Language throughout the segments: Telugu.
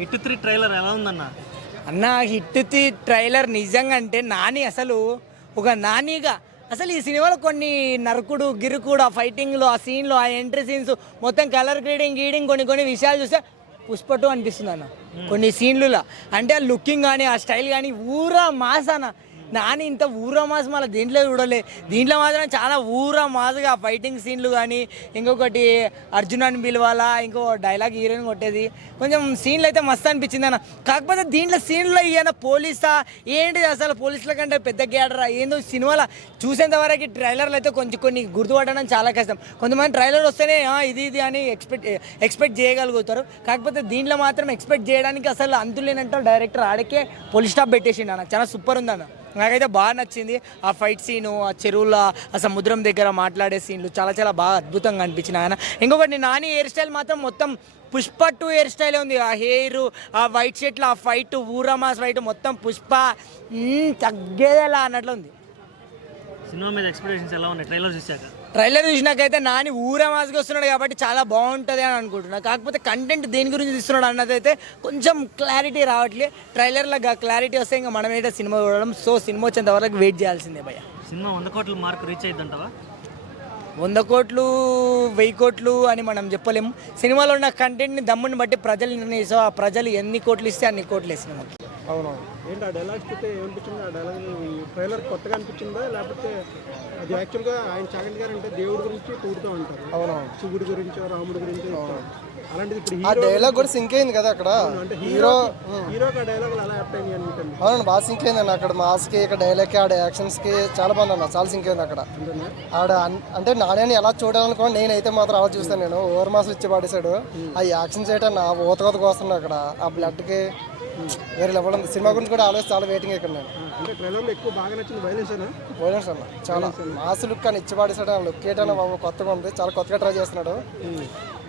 హిట్ 3 ట్రైలర్ ఎలా ఉందన్న? అన్న హిట్ ట్రైలర్ నిజంగా అంటే నాని అసలు ఒక నానిగా అసలు ఈ సినిమాలో కొన్ని నరకుడు గిరుకుడు ఆ ఫైటింగ్లు ఆ సీన్లు ఆ ఎంట్రీ సీన్స్ మొత్తం కలర్ గ్రేడింగ్ గీడింగ్ కొన్ని కొన్ని విషయాలు చూస్తే పుష్ప 2 అనిపిస్తుంది అన్న కొన్ని సీన్లులా. అంటే ఆ లుకింగ్ కానీ ఆ స్టైల్ కానీ ఊరా మాస్ అన్న. నాని ఇంత ఊరా మాస్ మళ్ళీ దీంట్లో చూడలే. దీంట్లో మాత్రం చాలా ఊరా మాస్గా ఫైటింగ్ సీన్లు కానీ ఇంకొకటి అర్జునాన్ని పిలవాలా ఇంకో డైలాగ్ హీరోయిన్ కొట్టేది కొంచెం సీన్లు అయితే మస్తు అనిపించింది అన్న. కాకపోతే దీంట్లో సీన్లో ఈయన పోలీసా ఏంటిది అసలు పోలీసుల కంటే పెద్ద గ్యాడరా ఏందో సినిమాలో చూసేంత వరకు ట్రైలర్లు అయితే కొంచెం కొన్ని గుర్తుపట్టడం చాలా కష్టం. కొంతమంది ట్రైలర్ వస్తేనే ఇది అని ఎక్స్పెక్ట్ చేయగలుగుతారు. కాకపోతే దీంట్లో మాత్రం ఎక్స్పెక్ట్ చేయడానికి అసలు అంతులేనంటే డైరెక్టర్ ఆడికే పోలీస్ స్టాప్ పెట్టేసిండు అన్న. చాలా సూపర్ ఉందన్న. నాకైతే బాగా నచ్చింది ఆ ఫైట్ సీను ఆ చెరువుల ఆ సముద్రం దగ్గర మాట్లాడే సీన్లు చాలా చాలా బాగా అద్భుతంగా అనిపించిన ఆయన. ఇంకొకటి నాని హెయిర్ స్టైల్ మాత్రం మొత్తం పుష్ప 2 హెయిర్ స్టైల్ ఉంది. ఆ హెయిర్ ఆ వైట్ షర్ట్లో ఆ ఫైట్ ఊరమాస్ ఫైట్ మొత్తం పుష్ప తగ్గేదేలా అన్నట్లు ఉంది. సినిమా మీద ఎక్స్పెక్టేషన్స్ ఎలా ఉన్నాయి ట్రైలర్ చూశాక? ట్రైలర్ చూసినాకైతే నాని ఊరమాస్గా వస్తున్నాడు కాబట్టి చాలా బాగుంటుంది అని అనుకుంటున్నా. కాకపోతే కంటెంట్ దేని గురించి తీస్తున్నాడు అన్నదైతే కొంచెం క్లారిటీ రావట్లే. ట్రైలర్లో క్లారిటీ వస్తే ఇంకా మనం అయితే సినిమా చూడడం. సో సినిమా వచ్చేంత వరకు వెయిట్ చేయాల్సిందే భయ్య. సినిమా 100 కోట్ల మార్క్ రీచ్ అయ్యిద్దంటావా? 100 కోట్లు 1000 కోట్లు అని మనం చెప్పలేము. సినిమాలో ఉన్న కంటెంట్ని దమ్ముని బట్టి ప్రజలు నిర్ణయిస్తాం. ఆ ప్రజలు ఎన్ని కోట్లు ఇస్తే అన్ని కోట్లు సినిమాకి. అవునవును. ఏంటి ఆ డైలాగ్స్ అయితే ఏమనిపించింది? ఆ డైలాగ్ ట్రైలర్ కొత్తగా అనిపించిందా లేకపోతే అది యాక్చువల్గా ఆయన చాగంటి గారు అంటే దేవుడి గురించి పూడుతూ ఉంటారు. అవునవును. శివుడి గురించి రాముడి గురించి అలాంటిది ఇప్పుడు ఆ డైలాగ్ కూడా సింక్ అయింది కదా అక్కడ. అంటే హీరోకి ఆ డైలాగులు ఎలా యాప్ట్ అయింది అనుకుంటుంది? అవునండి బాగా సింక్ అయింది అన్న. అక్కడ మాస్కి ఇక్కడ డైలాగ్కి ఆడ యాక్షన్స్కి చాలా బాగుంది అన్న. చాలా సింక్ అయింది అక్కడ. ఆడ అంటే నాణ్యాన్ని ఎలా చూడాలనుకో నేనైతే మాత్రం అలా చూస్తాను. నేను ఓవర్ మాస్ ఇచ్చి పడేశాడు. ఆ యాక్షన్ చేయటం నా ఊతకోతకు వస్తున్నాడు అక్కడ. ఆ బ్లడ్కి వేరే లెవెల్ ఉంది. సినిమా గురించి కూడా ఆలోచి చాలా వెయిటింగ్ ఇక్కడ నేను. అంటే ట్రైలర్లో ఎక్కువ బాగా నచ్చింది వైలెన్స్ అన్న. చాలా మాస్ లుక్ అని ఇచ్చి పడేశాడు. ఆ లుక్ ఏంటన్నా బాబు కొత్తగా ఉంది. చాలా కొత్తగా ట్రై చేస్తున్నాడు.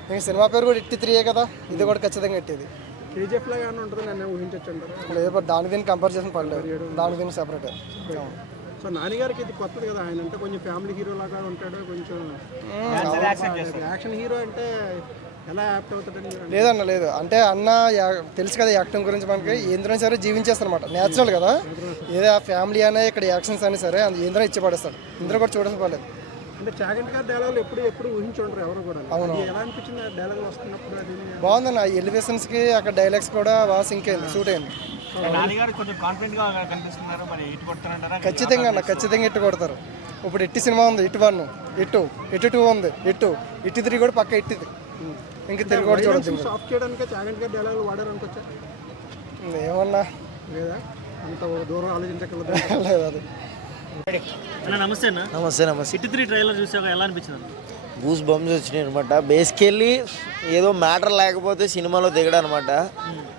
ఇంక సినిమా పేరు కూడా హిట్ 3 కదా. ఇది కూడా ఖచ్చితంగా ఇట్టేది. కేజీఎఫ్ లాగా ఉంటుంది నన్ను ఊహించచ్చు అంటారు. లేదు దాని దీన్ని కంపేర్ చేసిన పర్లేదు. దాని దీన్ని సెపరేట్. సో నాన్నగారికి ఇది కొత్తది కదా. ఆయన అంటే కొంచెం ఫ్యామిలీ హీరో లాగా ఉంటాడు. కొంచెం యాక్షన్ హీరో అంటే ఎలా యాక్ట్ అవుతాడని లేదన్న లేదు. అంటే అన్న తెలుసు కదా యాక్టింగ్ గురించి మనకి. ఏంద్రైనా సరే జీవించేస్తారనమాట. నేచురల్ కదా. ఏదో ఆ ఫ్యామిలీ అనే ఇక్కడ యాక్షన్స్ అయినా సరే ఏంద్రైనా ఇచ్చి పడేస్తాడు. ఇందులో కూడా చూడాల్సిన పర్లేదు. అంటే చాగంటి గారి డైలాగులు ఎప్పుడు ఊహించుంటారు ఎవరు కూడా. అవును. ఎలా అనిపించింది డైలాగులు వస్తున్నప్పుడు? అది బాగుందన్న. ఎలివేషన్స్కి అక్కడ డైలాగ్స్ కూడా బాగా సింక్ అయింది. సూట్ అయింది. ఖచ్చితంగా అన్న. ఖచ్చితంగా ఇట్టు కొడతారు. ఇప్పుడు ఇట్టి సినిమా ఉంది. ఇటు 1 ఇటు 2 ఉంది. ఇటు 3 కూడా పక్క ఇట్టిది. ఇంకా తిరిగి కూడా చూడదు. సాఫ్ట్ చేయడానికి చాగంటి గారి డైలాగులు వాడారు అనుకోవచ్చా? ఏమన్నా లేదా అంత దూరం ఆలోచించగలదు. లేదు అది. నమస్తే అన్న. నమస్తే. హిట్ 3 ట్రైలర్ చూసాక ఎలా అనిపించింది? గూస్ బంప్స్ వచ్చినాయి అనమాట. బేసికల్లీ ఏదో మ్యాటర్ లేకపోతే సినిమాలో దిగడం అనమాట.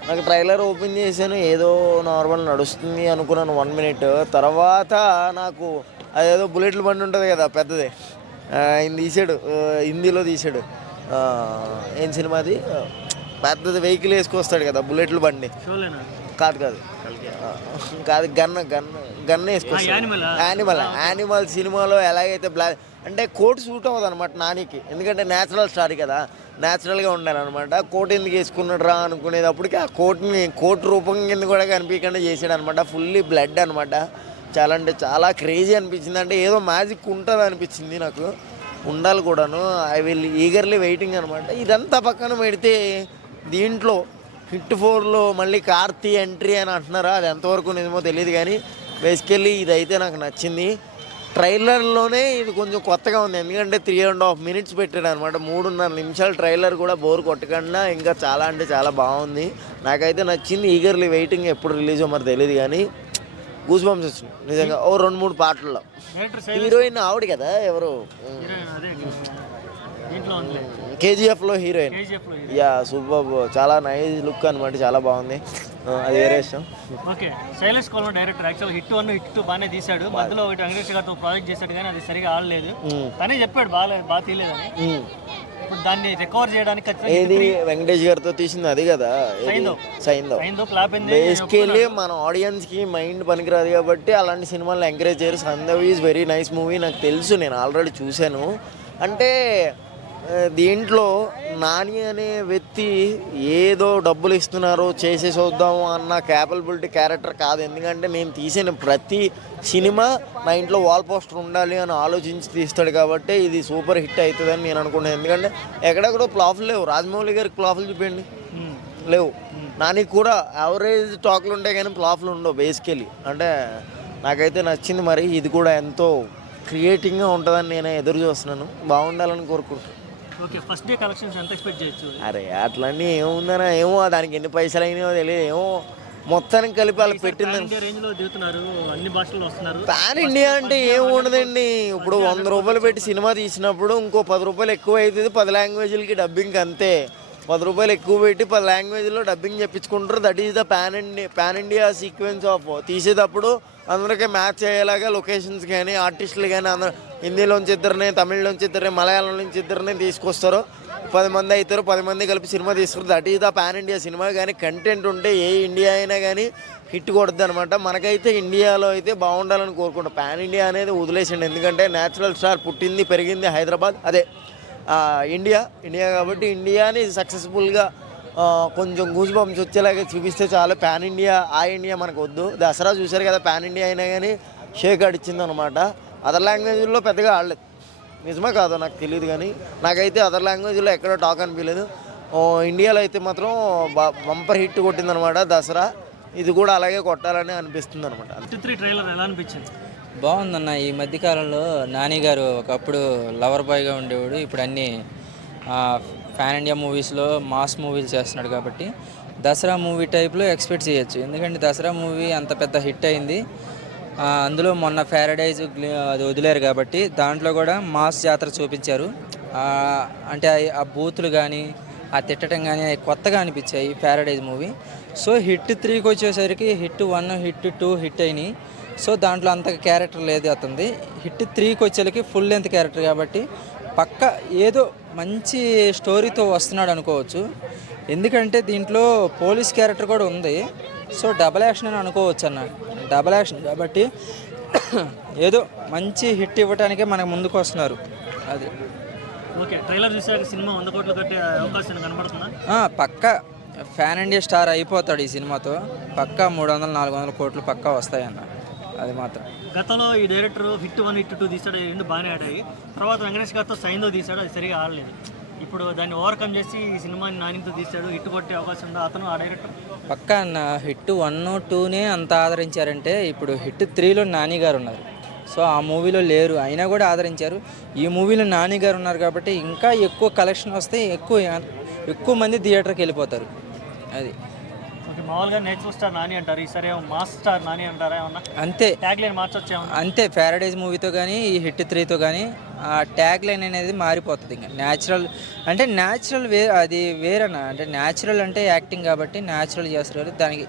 నాకు ట్రైలర్ ఓపెన్ చేశాను, ఏదో నార్మల్ నడుస్తుంది అనుకున్నాను 1 మినిట్. తర్వాత నాకు అదేదో బుల్లెట్లు బండి ఉంటుంది కదా పెద్దది, ఆయన తీసాడు, హిందీలో తీసాడు. ఏం సినిమా అది? పెద్దది వెహికల్ వేసుకొస్తాడు కదా బుల్లెట్లు బండి. కాదు గన్ వేసుకొస్తాడు. యానిమల్ సినిమాలో ఎలాగైతే అంటే కోట్ సూట్ అవ్వదు అనమాట నానికి. ఎందుకంటే న్యాచురల్ స్టార్ కదా, న్యాచురల్గా ఉండాలన్నమాట. కోట్ ఎందుకు వేసుకున్నాడు రా అనుకునేటప్పటికి ఆ కోట్ రూపం కింద కూడా కనిపించకుండా చేసాడు అనమాట. ఫుల్లీ బ్లడ్ అనమాట. చాలా అంటే చాలా క్రేజీ అనిపించింది. అంటే ఏదో మ్యాజిక్ ఉంటుంది అనిపించింది నాకు. ఉండాలి కూడాను. ఐ విల్ ఈగర్లీ వెయిటింగ్ అనమాట. ఇదంతా పక్కన పెడితే దీంట్లో హిట్ 4లో మళ్ళీ కార్తీ ఎంట్రీ అని అంటున్నారా, అది ఎంతవరకు నిజమో తెలియదు. కానీ బేసికల్లీ ఇదైతే నాకు నచ్చింది. ట్రైలర్లోనే ఇది కొంచెం కొత్తగా ఉంది. ఎందుకంటే 3.5 మినిట్స్ పెట్టాడు అనమాట. 3.5 నిమిషాల ట్రైలర్ కూడా బోర్ కొట్టకుండా ఇంకా చాలా అంటే చాలా బాగుంది. నాకైతే నచ్చింది. Eagerly waiting. ఎప్పుడు రిలీజో మరి తెలియదు కానీ గూస్ బంప్స్ వచ్చినాయి నిజంగా. 2-3 పాటల్లో. హీరోయిన్ ఆవిడ కదా ఎవరు, కేజీఎఫ్లో హీరోయిన్. Yeah super. చాలా నైస్ లుక్ అనమాట. చాలా బాగుంది. అది వేరే ఇష్టం. Okay. Sailesh Kolanu director. Actual hit 1 hit 2 బాగానే తీశాడు. మధ్యలో ఒకటి వెంకటేష్ గారితో ప్రాజెక్ట్ చేశాడు కానీ అది సరిగా ఆడలేదు. తనే చెప్పాడు బాగా తీయలేదని. ఇప్పుడు దాన్ని రికవర్ చేయడానికి ఏది వెంకటేష్ గారితో తీసింది అది కదా సైందవ్. బేసికల్లీ మన ఆడియన్స్ కి మైండ్ పనికిరాదు కాబట్టి అలాంటి సినిమాలను ఎంకరేజ్ చేయరు. Saindhav is very nice movie. నాకు తెలుసు, నేను ఆల్రెడీ చూశాను. అంటే దీంట్లో నాని అనే వ్యక్తి ఏదో డబ్బులు ఇస్తున్నారు చేసి చూద్దాము అన్న క్యాపబిలిటీ క్యారెక్టర్ కాదు. ఎందుకంటే నేను తీసిన ప్రతి సినిమా నా ఇంట్లో వాల్ పోస్టర్ ఉండాలి అని ఆలోచించి తీస్తాడు కాబట్టి ఇది సూపర్ హిట్ అవుతుందని నేను అనుకున్నాను. ఎందుకంటే ఎక్కడెక్కడో ఫ్లాఫ్లు లేవు. రాజమౌళి గారికి ఫ్లాఫ్లు చూపించండి, లేవు. నానికి కూడా యావరేజ్ టాక్లు ఉంటాయి కానీ ఫ్లాఫ్లు ఉండవు బేసికలీ. అంటే నాకైతే నచ్చింది. మరి ఇది కూడా ఎంతో క్రియేటివ్గా ఉంటుందని నేను ఎదురు చూస్తున్నాను. బాగుండాలని కోరుకుంటున్నాను. ఓకే, ఫస్ట్ డే కలెక్షన్స్ ఎంత ఎక్స్పెక్ట్ చేయొచ్చు? అరే అట్లన్నీ ఏముందనా, ఏమో దానికి ఎన్ని పైసలు అయినాయో తెలియదు. ఏమో మొత్తానికి కలిపి వాళ్ళు పెట్టిందని. ఇండియా రేంజ్ లో దిగుతున్నారు, అన్ని భాషల్లో వస్తున్నారు. పాన్ ఇండియా అంటే ఏం ఉండదండి. ఇప్పుడు 100 రూపాయలు పెట్టి సినిమా తీసినప్పుడు ఇంకో 10 రూపాయలు ఎక్కువ అవుతుంది. 10 లాంగ్వేజ్లకి డబ్బింగ్ అంతే. 10 రూపాయలు ఎక్కువ పెట్టి 10 లాంగ్వేజ్లో డబ్బింగ్ చెప్పించుకుంటారు. That is the pan India sequence of తీసేటప్పుడు అందరికీ మ్యాచ్ అయ్యేలాగా లొకేషన్స్ కానీ ఆర్టిస్టులు కానీ అందరూ హిందీలోంచి ఇద్దరిని, తమిళ్లోంచి ఇద్దరిని, మలయాళం నుంచి ఇద్దరిని తీసుకొస్తారు. 10 మంది అవుతారు, 10 మంది కలిపి సినిమా తీసుకుంటారు. That is the pan India cinema. కానీ కంటెంట్ ఉంటే ఏ ఇండియా అయినా కానీ హిట్ కొడుద్ది అనమాట. మనకైతే ఇండియాలో అయితే బాగుండాలని కోరుకుంటాం. పాన్ ఇండియా అనేది వదిలేసిండి. ఎందుకంటే న్యాచురల్ స్టార్ పుట్టింది పెరిగింది హైదరాబాద్, అదే ఇండియా కాబట్టి ఇండియాని సక్సెస్ఫుల్గా కొంచెం గూస్ బంప్స్ వచ్చేలాగా చూపిస్తే చాలు. పాన్ ఇండియా ఆ ఇండియా మనకు వద్దు. దసరా చూశారు కదా, పాన్ ఇండియా అయినా కానీ షేక్ అడిచింది అనమాట. అదర్ లాంగ్వేజ్లో పెద్దగా ఆడలేదు. నిజమే కాదో నాకు తెలియదు కానీ నాకైతే అదర్ లాంగ్వేజ్లో ఎక్కడో టాక్ అనిపించలేదు. ఇండియాలో అయితే మాత్రం బంపర్ హిట్ కొట్టిందనమాట దసరా. ఇది కూడా అలాగే కొట్టాలని అనిపిస్తుంది అనమాట. 53 ట్రైలర్ ఎలా అనిపించింది? బాగుందన్న. ఈ మధ్యకాలంలో నాని గారు ఒకప్పుడు లవర్ బాయ్గా ఉండేవాడు, ఇప్పుడు అన్నీ పాన్ ఇండియా మూవీస్లో మాస్ మూవీలు చేస్తున్నాడు కాబట్టి దసరా మూవీ టైప్లో ఎక్స్పెక్ట్ చేయొచ్చు. ఎందుకంటే దసరా మూవీ అంత పెద్ద హిట్ అయింది. అందులో మొన్న ప్యారడైజ్ అది వదిలేరు కాబట్టి దాంట్లో కూడా మాస్ జాతర చూపించారు. అంటే ఆ బూతులు కానీ ఆ తిట్టడం కానీ అవి కొత్తగా అనిపించాయి ప్యారడైజ్ మూవీ. సో హిట్ 3కి వచ్చేసరికి హిట్ 1 హిట్ 2 హిట్ అయినాయి. సో దాంట్లో అంత క్యారెక్టర్ లేదు అతనిది. హిట్ 3కి వచ్చేసరికి ఫుల్ లెంత్ క్యారెక్టర్ కాబట్టి పక్క ఏదో మంచి స్టోరీతో వస్తున్నాడు అనుకోవచ్చు. ఎందుకంటే దీంట్లో పోలీస్ క్యారెక్టర్ కూడా ఉంది. సో డబల్ యాక్షన్ అని అనుకోవచ్చు అన్న. డబల్ యాక్షన్ కాబట్టి ఏదో మంచి హిట్ ఇవ్వడానికే మనకు ముందుకు వస్తున్నారు. అది ఓకే, ట్రైలర్ చూసాక సినిమా 100 కోట్లు కట్టే అవకాశం కనబడుతుందా? పక్క ఫ్యాన్ ఇండియా స్టార్ అయిపోతాడు ఈ సినిమాతో. పక్క 300-400 కోట్లు పక్కా వస్తాయన్న. అది మాత్రం. గతంలో ఈ డైరెక్టర్ హిట్ 1 హిట్ 2 తీసాడు, 2 బాగానే ఆడాయి. తర్వాత వెంకటేష్ గారితో సైందో తీసాడు, అది సరిగా ఆడలేదు. ఇప్పుడు దాన్ని ఓవర్కమ్ చేసి ఈ సినిమాని నానితో తీసాడు, హిట్ కొట్టే అవకాశం ఉందా అతను ఆ డైరెక్టర్? పక్క అన్న. హిట్ 1, 2నే అంత ఆదరించారంటే ఇప్పుడు హిట్ 3లో నాని గారు ఉన్నారు. సో ఆ మూవీలో లేరు, అయినా కూడా ఆదరించారు. ఈ మూవీలో నాని గారు ఉన్నారు కాబట్టి ఇంకా ఎక్కువ కలెక్షన్ వస్తే ఎక్కువ మంది థియేటర్కి వెళ్ళిపోతారు. అది మామూలుగా నేచురల్ స్టార్ నాని అంటారు, ఈసారి మాస్ స్టార్ నాని అంటారా? ఏమన్నా అంతే ట్యాగ్ లైన్ మార్చొచ్చామన్నా? అంతే. ప్యారడైజ్ మూవీతో కానీ ఈ హిట్ 3తో కానీ ఆ ట్యాగ్ లైన్ అనేది మారిపోతుంది. ఇంకా న్యాచురల్ అంటే న్యాచురల్ అది వేరన్నా. అంటే న్యాచురల్ అంటే యాక్టింగ్ కాబట్టి న్యాచురల్ చేస్తారు కాబట్టి దానికి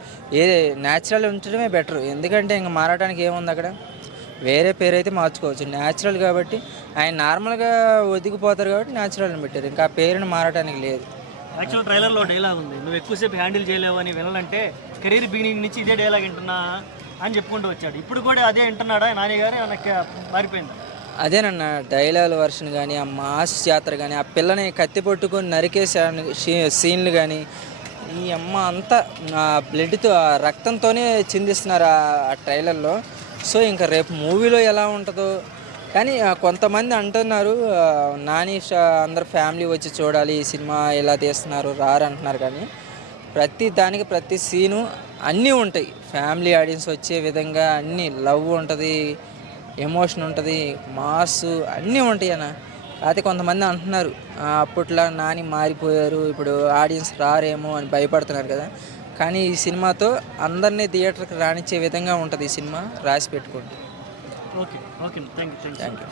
న్యాచురల్ ఉండటమే బెటర్. ఎందుకంటే ఇంకా మారడానికి ఏముంది అక్కడ? వేరే పేరు అయితే మార్చుకోవచ్చు. న్యాచురల్ కాబట్టి ఆయన నార్మల్గా ఒదిగిపోతారు కాబట్టి న్యాచురల్ అని పెట్టారు. ఇంకా ఆ పేరుని మారడానికి లేదు. యాక్చువల్ ట్రైలర్లో డైలాగ్ ఉంది, నువ్వు ఎక్కువసేపు హ్యాండిల్ చేయలేవు అని వినాలంటే కెరీర్ బిగినింగ్ నుంచి ఇదే డైలాగ్ వింటున్నా అని చెప్పుకుంటూ వచ్చాడు. ఇప్పుడు కూడా అదే వింటున్నాడా నాని గారు? నాకు మారిపోయింది. అదేనన్న డైలాగ్ వర్షన్ కానీ ఆ మాస్ జాతర కానీ ఆ పిల్లని కత్తి పట్టుకొని నరికే సీన్లు కానీ ఈ అమ్మ అంతా బ్లడ్తో రక్తంతోనే చిందిస్తున్నారు ఆ ట్రైలర్లో. సో ఇంకా రేపు మూవీలో ఎలా ఉంటుందో కానీ కొంతమంది అంటున్నారు నాని అందరు ఫ్యామిలీ వచ్చి చూడాలి ఈ సినిమా ఎలా తీస్తున్నారు రారంటున్నారు. కానీ ప్రతి దానికి ప్రతి సీను అన్నీ ఉంటాయి. ఫ్యామిలీ ఆడియన్స్ వచ్చే విధంగా అన్నీ లవ్ ఉంటుంది, ఎమోషన్ ఉంటుంది, మాస్ అన్నీ ఉంటాయి అన్న. అయితే కొంతమంది అంటున్నారు అప్పట్లో నాని మారిపోయారు, ఇప్పుడు ఆడియన్స్ రారేమో అని భయపడుతున్నారు కదా. కానీ ఈ సినిమాతో అందరినీ థియేటర్కి రానిచ్చే విధంగా ఉంటుంది ఈ సినిమా. రాసి పెట్టుకోండి. Okay, thank you.